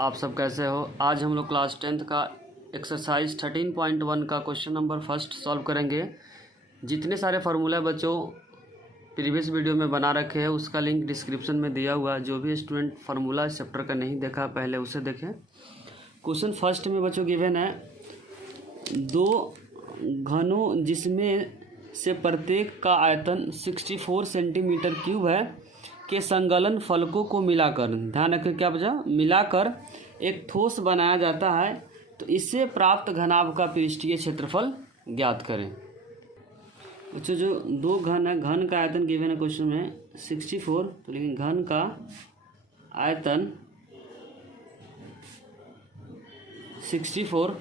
आप सब कैसे हो। आज हम लोग क्लास 10th का एक्सरसाइज 13.1 का क्वेश्चन नंबर फर्स्ट सॉल्व करेंगे। जितने सारे फार्मूला बच्चों प्रीवियस वीडियो में बना रखे हैं उसका लिंक डिस्क्रिप्शन में दिया हुआ है। जो भी स्टूडेंट फार्मूला इस चैप्टर का नहीं देखा पहले उसे देखें। क्वेश्चन फर्स्ट में बच्चों गिवन है दो घनों जिसमें से प्रत्येक का आयतन 64 सेंटीमीटर क्यूब है के संगलन फलकों को मिलाकर, ध्यान रखें क्या बचा, मिलाकर एक ठोस बनाया जाता है तो इससे प्राप्त घनाभ का पृष्ठीय क्षेत्रफल ज्ञात करें। बच्चों जो दो घन है, घन का आयतन गिवन है क्वेश्चन में 64, तो लेकिन घन का आयतन 64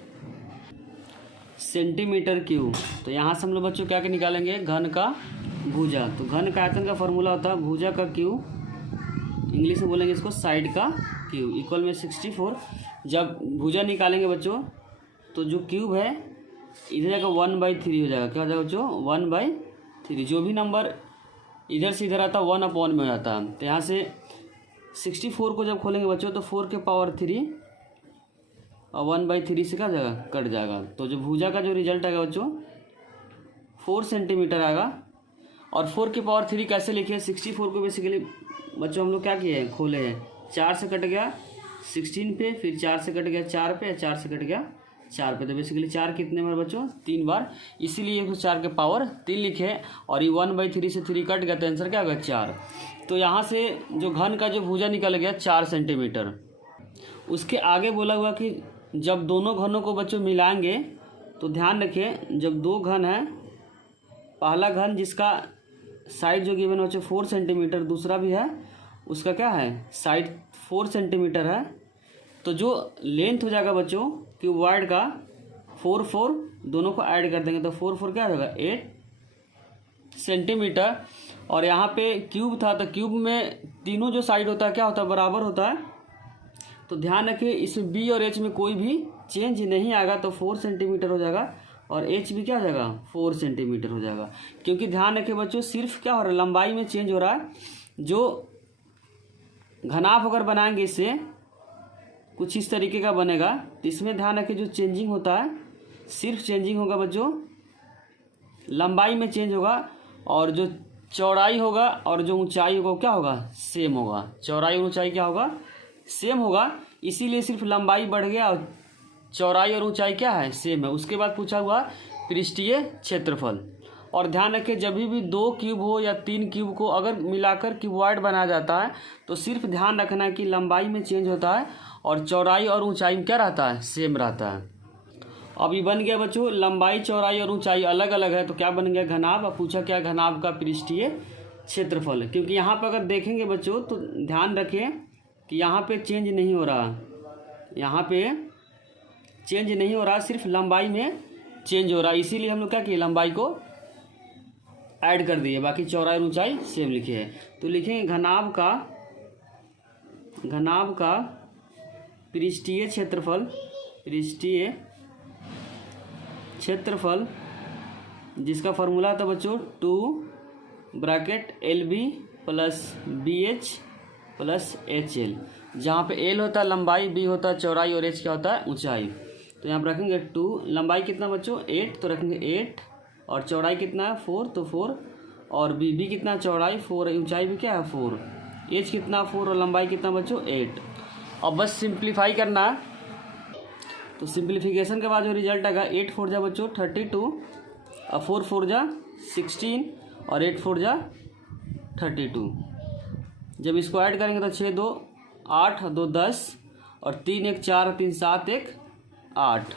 सेंटीमीटर क्यूब। तो यहाँ से हम लोग बच्चों क्या निकालेंगे, घन का भुजा। तो घन का आयतन का फॉर्मूला होता है भुजा का क्यूब, इंग्लिश में बोलेंगे इसको साइड का क्यूब, इक्वल में 64। जब भुजा निकालेंगे बच्चों तो जो क्यूब है इधर जाकर 1/3 हो जाएगा। क्या हो जाएगा बच्चों, 1/3। जो भी नंबर इधर से इधर आता है 1/, में हो जाता है। तो यहाँ से 64 को जब खोलेंगे बच्चों तो 4 के पावर 3 और 1/3 से क्या जाएगा, कट जाएगा। तो जो भुजा का जो रिजल्ट आएगा बच्चों 4 सेंटीमीटर आएगा। और 4 की पावर 3 कैसे लिखे, 64 को बेसिकली बच्चों हम लोग क्या किए हैं, खोले हैं, 4 से कट गया 16 पे, फिर 4 से कट गया 4 पे, 4 से कट गया 4 पे। तो बेसिकली 4 कितने बार बच्चों, 3 बार, इसीलिए 4 के पावर 3 लिखे। और ये 1/3 से 3 कट गया तो आंसर क्या होगा 4। तो यहाँ से जो घन का जो भुजा निकल गया 4 सेंटीमीटर। उसके आगे बोला हुआ कि जब दोनों घनों को बच्चों मिलाएंगे तो ध्यान रखें जब दो घन है, पहला घन जिसका साइड जो गिवन बच्चों 4 सेंटीमीटर, दूसरा भी है उसका क्या है साइड 4 सेंटीमीटर है, तो जो लेंथ हो जाएगा बच्चों क्यूबॉइड का 4 दोनों को ऐड कर देंगे तो 4 क्या होगा 8 सेंटीमीटर। और यहाँ पे क्यूब था तो क्यूब में तीनों जो साइड होता है क्या होता है, बराबर होता है। तो ध्यान रखिए इसमें बी और एच में कोई भी चेंज नहीं आएगा तो 4 सेंटीमीटर हो जाएगा, और एच भी क्या हो जाएगा 4 सेंटीमीटर हो जाएगा। क्योंकि ध्यान रखिए बच्चों सिर्फ क्या हो रहा है, लंबाई में चेंज हो रहा है। जो घनाभ अगर बनाएंगे इससे कुछ इस तरीके का बनेगा, तो इसमें ध्यान रखिए जो चेंजिंग होता है सिर्फ चेंजिंग होगा बच्चों लंबाई में चेंज होगा, और जो चौड़ाई होगा और जो ऊंचाई होगा क्या होगा, सेम होगा। चौड़ाई और ऊंचाई क्या होगा, सेम होगा। इसीलिए सिर्फ लंबाई बढ़ गया और चौड़ाई और ऊंचाई क्या है, सेम है। उसके बाद पूछा हुआ पृष्ठीय क्षेत्रफल। और ध्यान रखें जब भी 2 क्यूब हो या 3 क्यूब को अगर मिलाकर क्यूबॉइड बनाया जाता है तो सिर्फ ध्यान रखना है कि लंबाई में चेंज होता है और चौड़ाई और ऊंचाई में क्या रहता है, सेम रहता है। अब ये बन गया बच्चों लंबाई चौड़ाई और ऊंचाई अलग अलग है तो क्या बन गया घनाभ। अब पूछा क्या घनाभ का पृष्ठीय क्षेत्रफल। क्योंकि यहाँ पर अगर देखेंगे बच्चों तो ध्यान रखें कि यहाँ पे चेंज नहीं हो रहा, यहाँ पे चेंज नहीं हो रहा, सिर्फ लंबाई में चेंज हो रहा है। इसीलिए हम लोग क्या किए, लंबाई को ऐड कर दिए, बाकी चौड़ाई और ऊंचाई सेम लिखे है। तो लिखेंगे घनाभ का पृष्ठीय क्षेत्रफल जिसका फॉर्मूला था बच्चों 2 + BH + HL, जहाँ पे L होता है लंबाई, B होता है चौड़ाई और H क्या होता है ऊंचाई। तो यहाँ पर रखेंगे 2, लंबाई कितना बच्चों 8, तो रखेंगे 8, और चौड़ाई कितना है 4 तो 4, और B कितना चौड़ाई 4, ऊंचाई भी क्या है 4, H कितना 4 और लंबाई कितना बच्चों 8। अब बस सिंप्लीफाई करना है। तो सिंप्लीफिकेशन के बाद जो रिजल्ट आएगा 8 4 जा बच्चों 32, और 4 4 जा 16, और 8 4 जा 32। जब इसको ऐड करेंगे तो 6 2 8 2 10, और 3 1 4 3 7 1 8।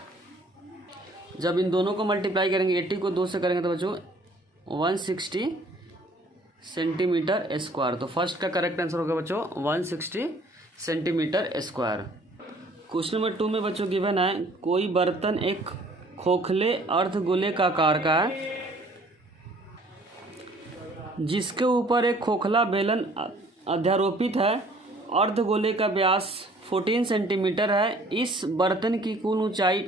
जब इन दोनों को मल्टीप्लाई करेंगे 80 को 2 से करेंगे तो बच्चों 160 सेंटीमीटर स्क्वायर। तो फर्स्ट का करेक्ट आंसर होगा बच्चों 160 सेंटीमीटर स्क्वायर। क्वेश्चन नंबर 2 में बच्चों गिवन है कोई बर्तन एक खोखले अर्धगोले का आकार का है जिसके ऊपर एक खोखला बेलन अध्यारोपित है। अर्धगोले का व्यास 14 सेंटीमीटर है। इस बर्तन की कुल ऊंचाई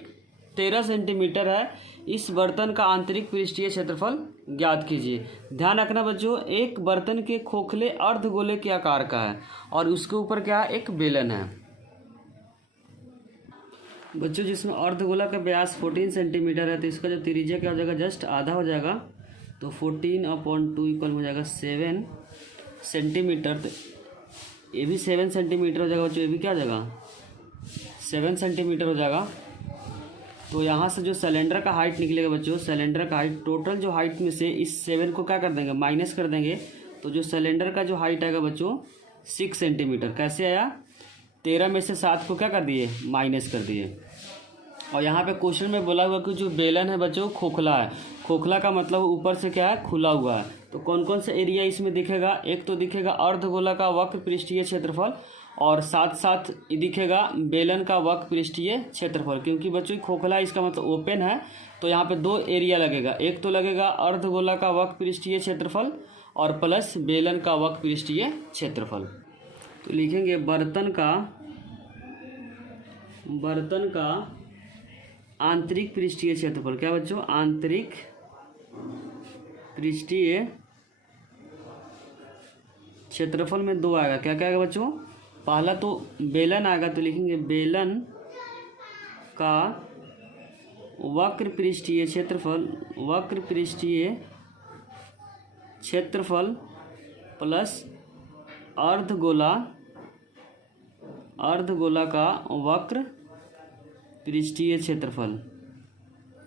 13 सेंटीमीटर है। इस बर्तन का आंतरिक पृष्ठीय क्षेत्रफल ज्ञात कीजिए। ध्यान रखना बच्चों, एक बर्तन के खोखले अर्धगोले के आकार का है और उसके ऊपर क्या है, एक बेलन है। बच्चों जिसमें अर्धगोला का व्यास 14 सेंटीमीटर है तो इसका जो त्रिज्या क्या हो जाएगा, जस्ट आधा हो जाएगा। तो 14/2 इक्वल हो जाएगा 7 सेंटीमीटर। तो ये भी 7 सेंटीमीटर हो जाएगा बच्चों, ये भी क्या हो जाएगा 7 सेंटीमीटर हो जाएगा। तो यहाँ से जो सिलेंडर का हाइट निकलेगा बच्चों, सिलेंडर का हाइट टोटल जो हाइट में से इस 7 को क्या कर देंगे, माइनस कर देंगे। तो जो सिलेंडर का जो हाइट आएगा बच्चों 6 सेंटीमीटर। कैसे आया, 13 में से 7 को क्या कर दिए, माइनस कर दिए। और यहाँ पे क्वेश्चन में बोला हुआ कि जो बेलन है बच्चों खोखला है। खोखला का मतलब ऊपर से क्या है, खुला हुआ है। तो कौन कौन सा एरिया इसमें दिखेगा, एक तो दिखेगा अर्धगोला का वक्र पृष्ठीय क्षेत्रफल और साथ साथ दिखेगा बेलन का वक्र पृष्ठीय क्षेत्रफल। क्योंकि बच्चों खोखला इसका मतलब ओपन है, तो यहाँ पे 2 एरिया लगेगा। एक तो लगेगा अर्धगोला का वक्र पृष्ठीय क्षेत्रफल और प्लस बेलन का वक्र पृष्ठीय क्षेत्रफल। तो लिखेंगे बर्तन का आंतरिक पृष्ठीय क्षेत्रफल। क्या बच्चों, आंतरिक पृष्ठीय क्षेत्रफल में 2 आएगा। क्या क्या आएगा बच्चों, पहला तो बेलन आएगा, तो लिखेंगे बेलन का वक्र पृष्ठीय क्षेत्रफल प्लस अर्धगोला का वक्र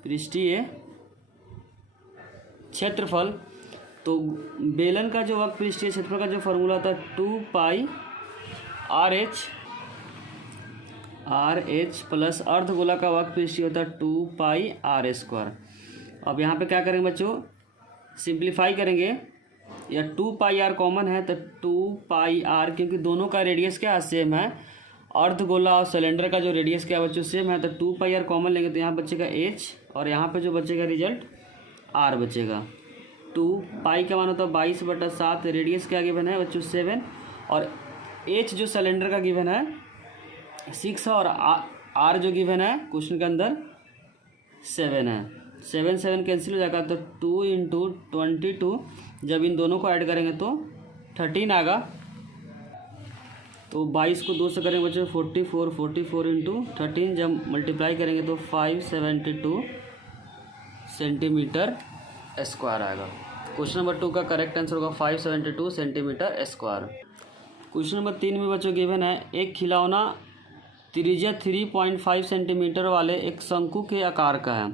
पृष्ठीय क्षेत्रफल। तो बेलन का जो वक्र पृष्ठीय क्षेत्रफल का जो फॉर्मूला होता है 2 RH प्लस अर्धगोला का वक्र पृष्ठीय होता है 2 r²। अब यहाँ पे क्या करेंगे बच्चों, सिंप्लीफाई करेंगे, या 2 कॉमन है तो 2 क्योंकि दोनों का रेडियस क्या सेम है, अर्धगोला और सिलेंडर का जो रेडियस क्या बच्चों सेम है। तो 2 कॉमन लेंगे तो यहाँ बचेगा h और यहाँ पे जो बचेगा रिजल्ट r बचेगा। 2 का मान होता है 22/7, रेडियस क्या गिवन है बच्चों 7 और h जो सिलेंडर का गिवन है 6 और r जो गिवन है क्वेश्चन के अंदर 7 है। 7 कैंसिल हो जाएगा तो 2 × 22, जब इन दोनों को ऐड करेंगे तो 13 आएगा। तो 22 को 2 से करेंगे बच्चों 44 × 13, जब मल्टीप्लाई करेंगे तो 572 सेंटीमीटर स्क्वायर आएगा। क्वेश्चन नंबर 2 का करेक्ट आंसर होगा 572 सेंटीमीटर स्क्वायर। क्वेश्चन नंबर 3 में बच्चों गिवन है, एक खिलौना त्रिज्या 3.5 सेंटीमीटर वाले एक शंकु के आकार का है,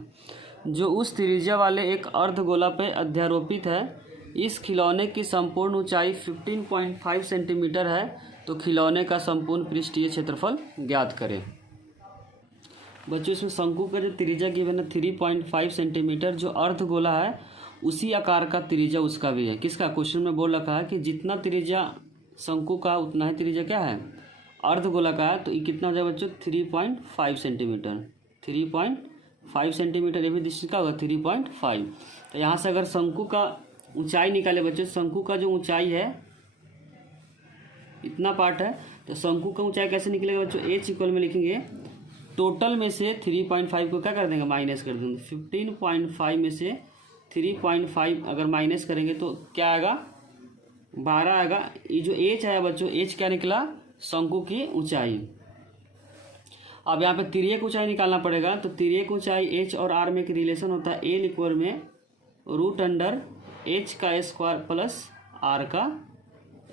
जो उस त्रिज्या वाले एक अर्धगोला पर अध्यारोपित है। इस खिलौने की संपूर्ण ऊंचाई 15.5 सेंटीमीटर है, तो खिलौने का संपूर्ण पृष्ठीय क्षेत्रफल ज्ञात करें। बच्चों इसमें शंकु का जो त्रिज्या गिवन है 3.5 सेंटीमीटर, जो अर्धगोला है उसी आकार का त्रिज्या उसका भी है। किसका, क्वेश्चन में बोल रखा है कि जितना त्रिज्या शंकु का उतना ही त्रिज्या क्या है, अर्धगोला का है। तो ये कितना हो जाएगा बच्चों 3.5 सेंटीमीटर। 3.5 सेंटीमीटर, ये भी डिस्टेंस का होगा 3.5। तो यहाँ से अगर शंकु का ऊंचाई निकाले बच्चों, शंकु का जो ऊंचाई है इतना पार्ट है, तो शंकु का ऊंचाई कैसे निकलेगा बच्चों, h इक्वल में लिखेंगे टोटल में से 3.5 को क्या कर देंगे, माइनस कर देंगे। 15.5 में से 3.5 अगर माइनस करेंगे तो क्या आएगा, 12 आएगा। ये जो h आया बच्चों, h क्या निकला, शंकु की ऊंचाई। अब यहाँ पे तिर्यक ऊंचाई निकालना पड़ेगा। तो तिर्यक ऊंचाई h और r में एक रिलेशन होता है, l इक्वल में √h का स्क्वायर प्लस r का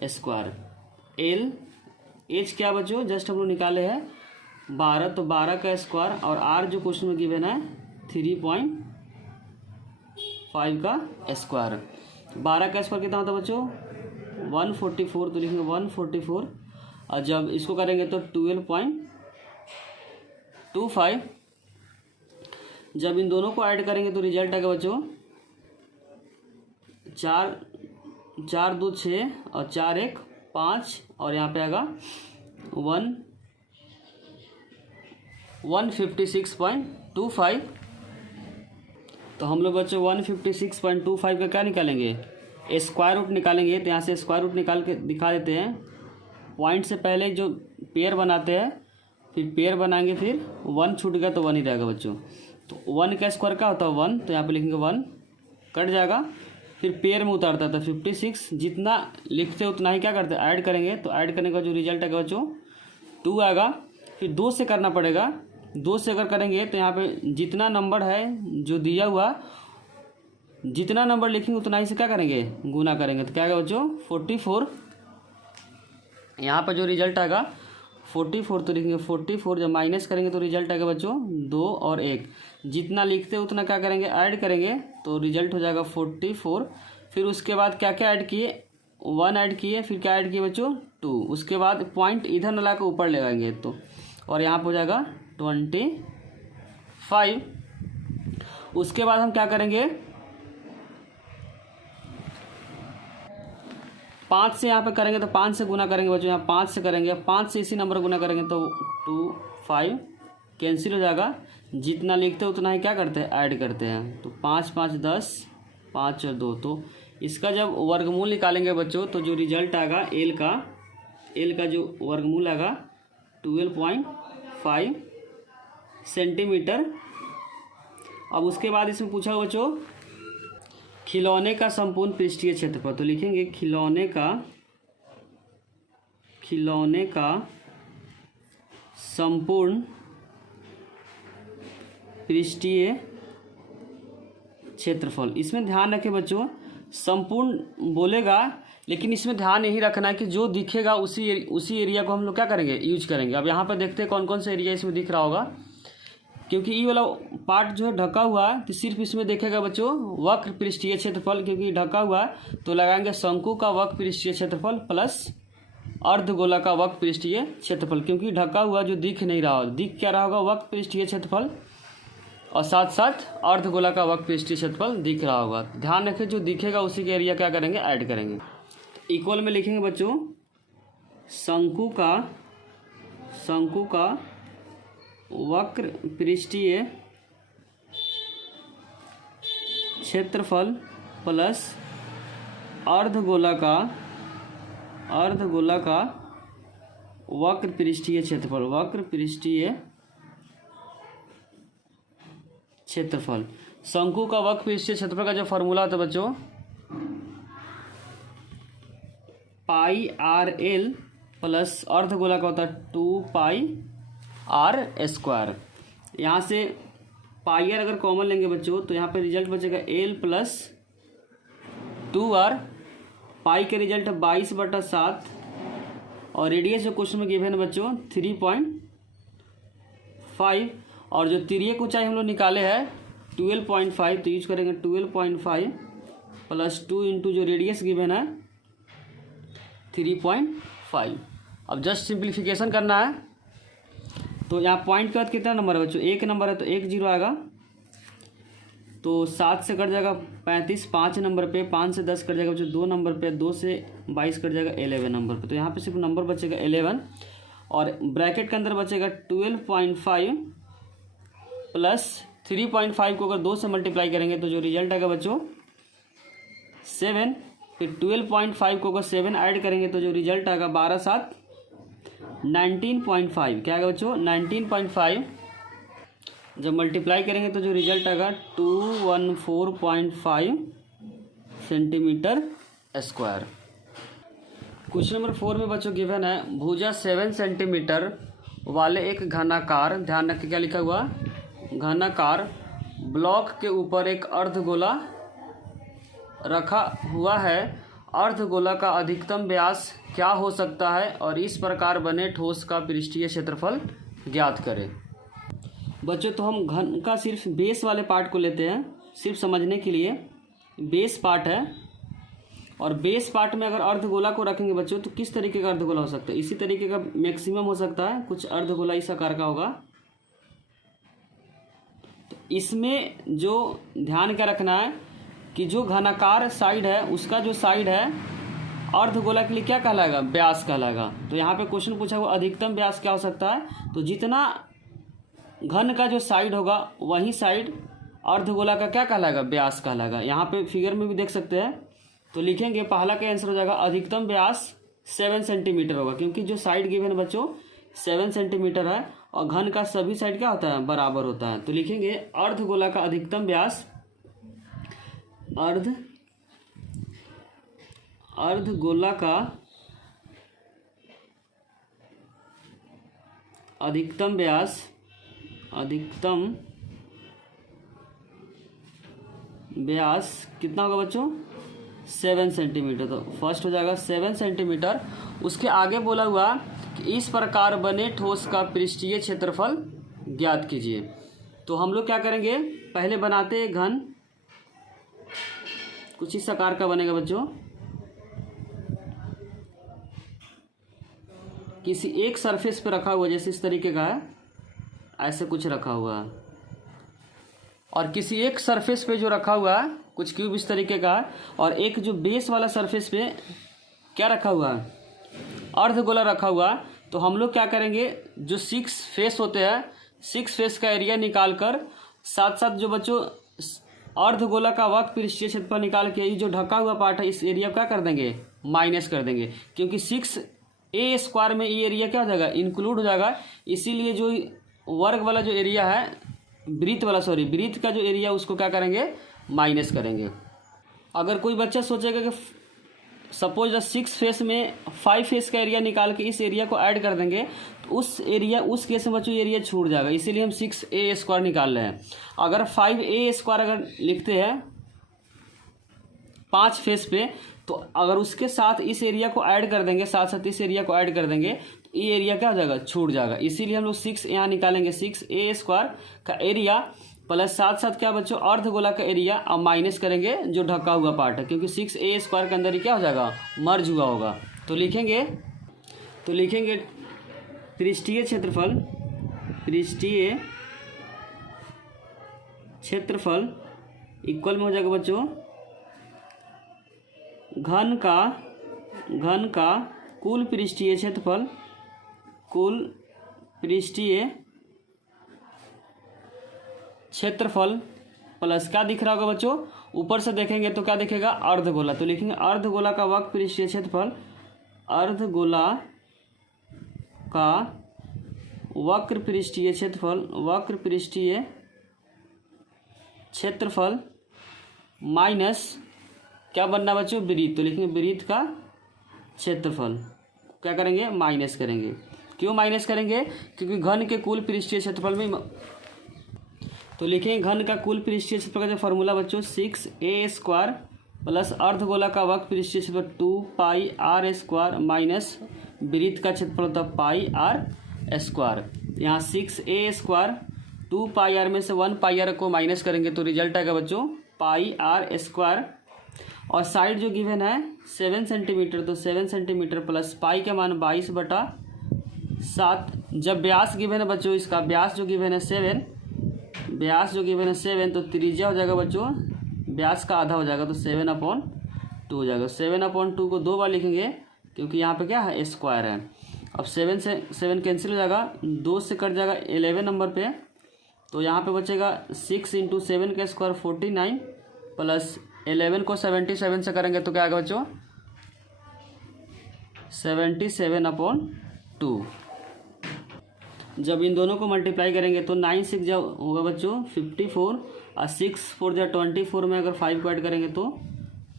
स्क्वायर। l h क्या बच्चों, जस्ट हम लोग निकाले हैं 12, तो 12 का स्क्वायर और r जो क्वेश्चन में गिवन है 3.5 का स्क्वायर। 12 का स्क्वायर कितना होता है बच्चों 144, तो लिखेंगे 144 और जब इसको करेंगे तो 12.25, जब इन दोनों को ऐड करेंगे तो रिजल्ट आएगा बच्चों 4 2 6 और 4 1 5 और यहाँ पे आएगा 156.25। तो हम लोग बच्चों 156.25 का क्या निकालेंगे, स्क्वायर रूट निकालेंगे। तो यहाँ से स्क्वायर रूट निकाल के दिखा देते हैं। पॉइंट से पहले जो पेयर बनाते हैं, फिर पेयर बनाएंगे, फिर 1 छूट गया तो 1 ही रहेगा बच्चों। तो 1 का स्क्वायर क्या होता है 1, तो यहाँ पे लिखेंगे 1 कट जाएगा, फिर पेयर में उतारता था 56, जितना लिखते उतना ही क्या करते ऐड करेंगे। तो ऐड करने का जो रिजल्ट आएगा बच्चों 2 आएगा। फिर 2 से करना पड़ेगा 2 से अगर करेंगे तो यहाँ पे जितना नंबर है जो दिया हुआ, जितना नंबर लिखेंगे उतना ही से क्या करेंगे, गुना करेंगे। तो क्या आएगा बच्चों 44। यहाँ पर जो रिजल्ट आएगा 44, तो लिखेंगे 44। जब माइनस करेंगे तो रिजल्ट आएगा बच्चों 2 और 1। जितना लिखते उतना क्या करेंगे, ऐड करेंगे, तो रिजल्ट हो जाएगा 44। फिर उसके बाद क्या क्या ऐड किए, 1 ऐड किए, फिर क्या ऐड किए बच्चों 2। उसके बाद पॉइंट इधर न ला के ऊपर लगाएंगे तो, और यहाँ पर हो जाएगा 25। उसके बाद हम क्या करेंगे, 5 से यहाँ पे करेंगे तो 5 से गुना करेंगे बच्चों, यहाँ 5 से करेंगे, 5 से इसी नंबर गुना करेंगे तो 2 5 कैंसिल हो जाएगा। जितना लिखते हैं उतना ही क्या करते हैं, ऐड करते हैं। तो 5 5 10, 5 और 2, तो इसका जब वर्गमूल निकालेंगे बच्चों तो जो रिजल्ट आएगा एल का जो वर्गमूल आएगा 12.5 सेंटीमीटर। अब उसके बाद इसमें पूछा बच्चों खिलौने का संपूर्ण पृष्ठीय क्षेत्रफल, तो लिखेंगे खिलौने का संपूर्ण पृष्ठीय क्षेत्रफल। इसमें ध्यान रखें बच्चों, संपूर्ण बोलेगा, लेकिन इसमें ध्यान यही रखना है कि जो दिखेगा उसी एरिया को हम लोग क्या करेंगे, यूज करेंगे। अब यहाँ पर देखते हैं कौन कौन सा एरिया इसमें दिख रहा होगा, क्योंकि ये वाला पार्ट जो है ढका हुआ है तो सिर्फ इसमें देखेगा बच्चों वक्र पृष्ठीय क्षेत्रफल, क्योंकि ढका हुआ है तो लगाएंगे शंकु का वक्र पृष्ठीय क्षेत्रफल प्लस अर्धगोला का वक्र पृष्ठीय क्षेत्रफल, क्योंकि ढका हुआ जो दिख नहीं रहा, दिख क्या रहा होगा वक्र पृष्ठीय क्षेत्रफल, और साथ साथ अर्धगोला का वक्र पृष्ठीय क्षेत्रफल दिख रहा होगा। ध्यान रखें जो दिखेगा उसी के एरिया क्या करेंगे, ऐड करेंगे। इक्वल में लिखेंगे बच्चों शंकु का वक्र पृष्ठीय क्षेत्रफल प्लस अर्धगोला का वक्र पृष्ठीय क्षेत्रफल। शंकु का वक्र पृष्ठीय क्षेत्रफल का जो फॉर्मूला होता है बच्चों पाई आर एल प्लस अर्धगोला का होता है 2 पाई आर स्क्वायर। यहाँ से पाई आर अगर कॉमन लेंगे बच्चों तो यहाँ पे रिजल्ट बचेगा एल प्लस 2r। पाई के रिजल्ट 22/7 और रेडियस जो क्वेश्चन में गिवन है बच्चों 3.5, और जो तिर्यक ऊंचाई हम लोग निकाले हैं 12.5, तो यूज करेंगे 12.5 प्लस 2 इंटू जो रेडियस गिवन है 3.5। अब जस्ट सिंप्लीफिकेशन करना है, तो यहाँ पॉइंट के बाद कितना नंबर है बच्चों, 1 नंबर है तो 1 0 आएगा, तो 7 से कट जाएगा 35, 5 नंबर पे, 5 से 10 कट जाएगा बच्चों 2 नंबर पे, 2 से 22 कट जाएगा 11 नंबर पे। तो यहाँ पे सिर्फ नंबर बचेगा 11, और ब्रैकेट के अंदर बचेगा 12.5 प्लस 3.5 को अगर 2 से मल्टीप्लाई करेंगे तो जो रिजल्ट आएगा बच्चों 7। फिर 12.5 को अगर 7 ऐड करेंगे तो जो रिजल्ट आएगा 12 7 19.5। क्या आएगा बच्चों 19.5। जब मल्टीप्लाई करेंगे तो जो रिजल्ट आएगा 214.5 सेंटीमीटर स्क्वायर। क्वेश्चन नंबर 4 में बच्चों गिवन है भुजा 7 सेंटीमीटर वाले एक घनाकार, ध्यान रखिए क्या लिखा हुआ, घनाकार ब्लॉक के ऊपर एक अर्धगोला रखा हुआ है। अर्धगोला का अधिकतम व्यास क्या हो सकता है और इस प्रकार बने ठोस का पृष्ठीय क्षेत्रफल ज्ञात करें। बच्चों तो हम घन का सिर्फ बेस वाले पार्ट को लेते हैं, सिर्फ समझने के लिए बेस पार्ट है, और बेस पार्ट में अगर अर्धगोला को रखेंगे बच्चों तो किस तरीके का अर्धगोला हो सकता है, इसी तरीके का मैक्सिमम हो सकता है, कुछ अर्धगोला इस आकार का होगा। तो इसमें जो ध्यान क्या रखना है कि जो घनाकार साइड है उसका जो साइड है अर्धगोला के लिए क्या कहलाएगा, व्यास कहलाएगा। तो यहाँ पे क्वेश्चन पूछा हुआ अधिकतम व्यास क्या हो सकता है, तो जितना घन का जो साइड होगा वही साइड अर्धगोला का क्या कहलाएगा, व्यास कहलाएगा। यहाँ पे फिगर में भी देख सकते हैं, तो लिखेंगे पहला का आंसर हो जाएगा अधिकतम व्यास 7 सेंटीमीटर होगा, क्योंकि जो साइड गिवन बच्चों 7 सेंटीमीटर है और घन का सभी साइड क्या होता है, बराबर होता है। तो लिखेंगे अर्धगोला का अधिकतम व्यास, अर्धगोला का अधिकतम व्यास अधिकतम व्यास कितना होगा बच्चों 7 सेंटीमीटर। तो फर्स्ट हो जाएगा 7 सेंटीमीटर। उसके आगे बोला हुआ कि इस प्रकार बने ठोस का पृष्ठीय क्षेत्रफल ज्ञात कीजिए। तो हम लोग क्या करेंगे, पहले बनाते हैं घन, कुछ इस आकार का बनेगा बच्चों। किसी एक सरफेस पे रखा हुआ, जैसे इस तरीके का है, ऐसे कुछ रखा हुआ है, और किसी एक सरफेस पे जो रखा हुआ है कुछ क्यूब इस तरीके का है, और एक जो बेस वाला सरफेस पे क्या रखा हुआ है, अर्धगोला रखा हुआ। तो हम लोग क्या करेंगे, जो 6 फेस होते हैं, 6 फेस का एरिया निकाल कर साथ साथ जो बच्चों अर्धगोला का वक्र पृष्ठीय क्षेत्रफल निकाल के ये जो ढका हुआ पार्ट है इस एरिया क्या कर देंगे, माइनस कर देंगे, क्योंकि 6a² में ये एरिया क्या हो जाएगा, इंक्लूड हो जाएगा। इसीलिए जो वर्ग वाला जो एरिया है, वृत्त का जो एरिया उसको क्या करेंगे, माइनस करेंगे। अगर कोई बच्चा सोचेगा कि सपोज 6 फेस में 5 फेस का एरिया निकाल के इस एरिया को ऐड कर देंगे, तो उस केस में बच्चों एरिया छूट जाएगा, इसीलिए हम 6a² निकाल रहे हैं। अगर 5a² अगर लिखते हैं 5 फेस पे, तो अगर उसके साथ इस एरिया को ऐड कर देंगे, साथ साथ इस एरिया को ऐड कर देंगे, तो ये एरिया क्या हो जाएगा, छूट जाएगा। इसीलिए हम लोग 6 यहाँ निकालेंगे, 6a² का एरिया प्लस साथ साथ क्या बच्चों अर्धगोला का एरिया, अब माइनस करेंगे जो ढका हुआ पार्ट है, क्योंकि 6a² के अंदर ही क्या हो जाएगा, मर्ज हुआ होगा। तो लिखेंगे पृष्ठीय क्षेत्रफल इक्वल में हो जाएगा बच्चों घन का कुल पृष्ठीय क्षेत्रफल प्लस क्या दिख रहा होगा बच्चों, ऊपर से देखेंगे तो क्या दिखेगा, अर्धगोला। तो लिखेंगे अर्धगोला का वक्र पृष्ठीय क्षेत्रफल, अर्धगोला का वक्र पृष्ठीय क्षेत्रफल माइनस क्या बनना बच्चों, वृत्त। तो लिखेंगे वृत्त का क्षेत्रफल क्या करेंगे, माइनस करेंगे। क्यों माइनस करेंगे, क्योंकि घन के कुल पृष्ठीय क्षेत्रफल में। तो लिखेंगे घन का कुल पृष्ठीय क्षेत्रफल का जो फॉर्मूला बच्चों 6a² प्लस अर्धगोला का वक्र पृष्ठीय क्षेत्रफल 2πr² माइनस वृत्त का क्षेत्रफल होता है πr²। यहाँ 6a², 2πr में से 1πr को माइनस करेंगे तो रिजल्ट आएगा बच्चों πr²। और साइड जो गिवन है 7 सेंटीमीटर, तो 7 सेंटीमीटर प्लस पाई का मान 22/7। जब व्यास गिवन है बच्चों, इसका व्यास जो गिवन है 7, तो त्रिज्या हो जाएगा बच्चों, व्यास का आधा हो जाएगा, तो 7/2 हो जाएगा। 7/2 को 2 बार लिखेंगे क्योंकि यहाँ पे क्या है, स्क्वायर है। अब 7 से 7 कैंसिल हो जाएगा, 2 से कट जाएगा 11 नंबर पे, तो यहाँ पे बचेगा 6 × 7 का स्क्वायर 49 प्लस 11 को 77 से करेंगे तो क्या आएगा बच्चों, 77/2। जब इन दोनों को मल्टीप्लाई करेंगे तो 9 6 जब होगा बच्चों 54, और 6 4 जब 24 में अगर 5 को ऐड करेंगे तो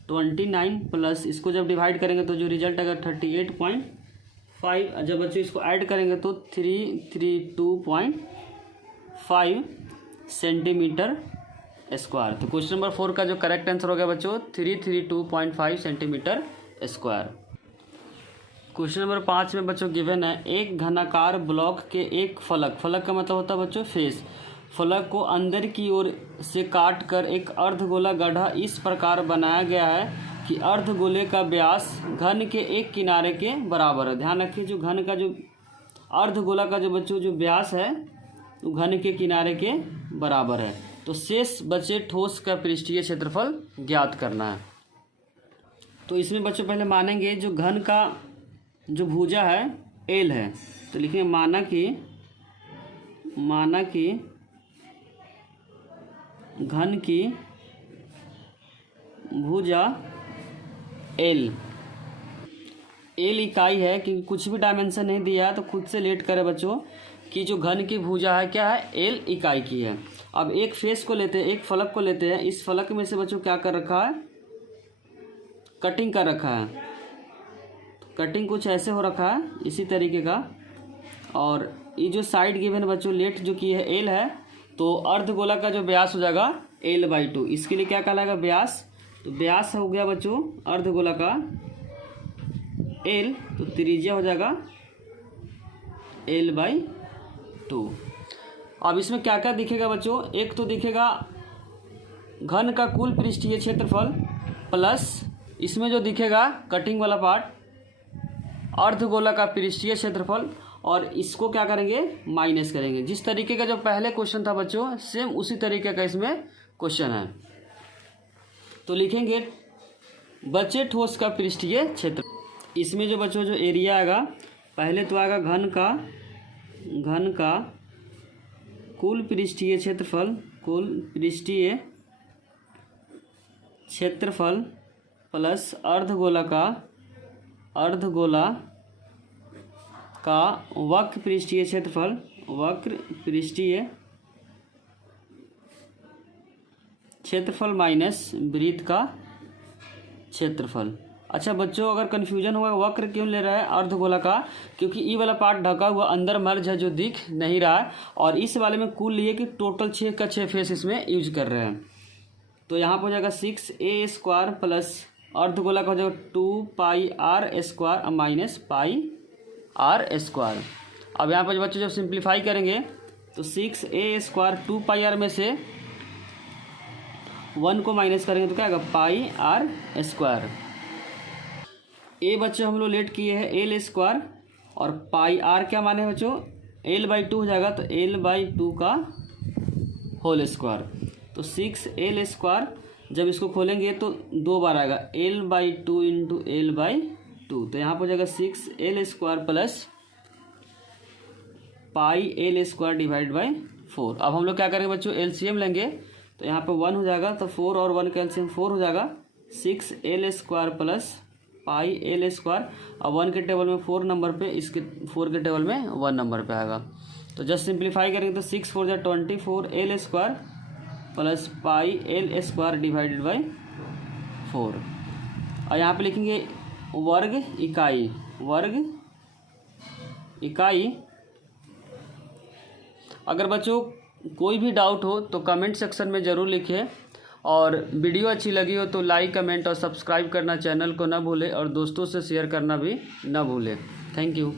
29 प्लस इसको जब डिवाइड करेंगे तो जो रिजल्ट आएगा 38.5। जब बच्चों इसको ऐड करेंगे तो 332.5 सेंटीमीटर स्क्वायर। तो क्वेश्चन नंबर 4 का जो करेक्ट आंसर हो गया बच्चों 332.5 सेंटीमीटर स्क्वायर। क्वेश्चन नंबर 5 में बच्चों गिवन है एक घनाकार ब्लॉक के एक फलक का मतलब होता है बच्चों फेस, फलक को अंदर की ओर से काट कर एक अर्धगोला गड्ढा इस प्रकार बनाया गया है कि अर्धगोले का व्यास घन के एक किनारे के बराबर है। ध्यान रखिए जो घन का जो अर्धगोला का जो बच्चों जो व्यास है वो घन के किनारे के बराबर है। तो शेष बचे ठोस का पृष्ठीय क्षेत्रफल ज्ञात करना है। तो इसमें बच्चों पहले मानेंगे जो घन का जो भुजा है एल है, तो लिखेंगे माना कि घन की भुजा एल इकाई है, क्योंकि कुछ भी डायमेंशन नहीं दिया है तो खुद से लेट करे बच्चों कि जो घन की भुजा है क्या है, एल इकाई की है। अब एक फेस को लेते हैं, एक फलक को लेते हैं, इस फलक में से बच्चों क्या कर रखा है, कटिंग कर रखा है। कटिंग कुछ ऐसे हो रखा है इसी तरीके का, और ये जो साइड गिवन है बच्चों, लेट जो की है एल है, तो अर्धगोला का जो व्यास हो जाएगा l/2। इसके लिए क्या कहलाएगा, व्यास। तो व्यास हो गया बच्चों अर्धगोला का l, तो त्रिज्या हो जाएगा l/2। अब इसमें क्या क्या दिखेगा बच्चों, एक तो दिखेगा घन का कुल पृष्ठीय क्षेत्रफल प्लस इसमें जो दिखेगा कटिंग वाला पार्ट अर्धगोला का पृष्ठीय क्षेत्रफल, और इसको क्या करेंगे, माइनस करेंगे। जिस तरीके का जो पहले क्वेश्चन था बच्चों, सेम उसी तरीके का इसमें क्वेश्चन है। तो लिखेंगे बचे ठोस का पृष्ठीय क्षेत्र। इसमें जो बच्चों जो एरिया आएगा, पहले तो आएगा घन का कुल पृष्ठीय क्षेत्रफल प्लस अर्धगोला का वक्र पृष्ठीय क्षेत्रफल माइनस वृत्त का क्षेत्रफल। अच्छा बच्चों, अगर कन्फ्यूजन होगा वक्र क्यों ले रहा है अर्धगोला का, क्योंकि ई वाला पार्ट ढका हुआ अंदर मर्ज है जो दिख नहीं रहा है, और इस वाले में कुल लिए कि टोटल 6 का 6 फेस इसमें यूज कर रहे हैं। तो यहाँ पर हो जाएगा 6a² प्लस अर्धगोला का हो जाएगा 2πr² माइनस πr²। अब यहाँ पर बच्चों जब सिंप्लीफाई करेंगे तो 6a² 2πr में से 1 को माइनस करेंगे तो क्या आएगा πr²। ए बच्चों हम लोग लेट किए हैं l², और πr क्या माने बच्चों, l/2 हो जाएगा, तो l/2 का होल स्क्वायर। तो 6l² जब इसको खोलेंगे तो 2 बार आएगा l/2 इंटू l/2, तो यहाँ पर हो जाएगा 6l² plus πl² divide by 4। अब हम लोग क्या करेंगे बच्चों, एलसीएम लेंगे, तो यहाँ पे 1 हो जाएगा, तो 4 और 1 का एलसीएम 4 हो जाएगा, 6l² प्लस πl²। अब 1 के टेबल में 4 नंबर पे, इसके 4 के टेबल में 1 नंबर पे आएगा। तो जस्ट सिंप्लीफाई करेंगे तो 6 4 24l² plus πl² divided by 4। और यहाँ पे लिखेंगे वर्ग इकाई। अगर बच्चों कोई भी डाउट हो तो कमेंट सेक्शन में ज़रूर लिखें, और वीडियो अच्छी लगी हो तो लाइक, कमेंट और सब्सक्राइब करना चैनल को ना भूलें, और दोस्तों से शेयर करना भी ना भूलें। Thank you.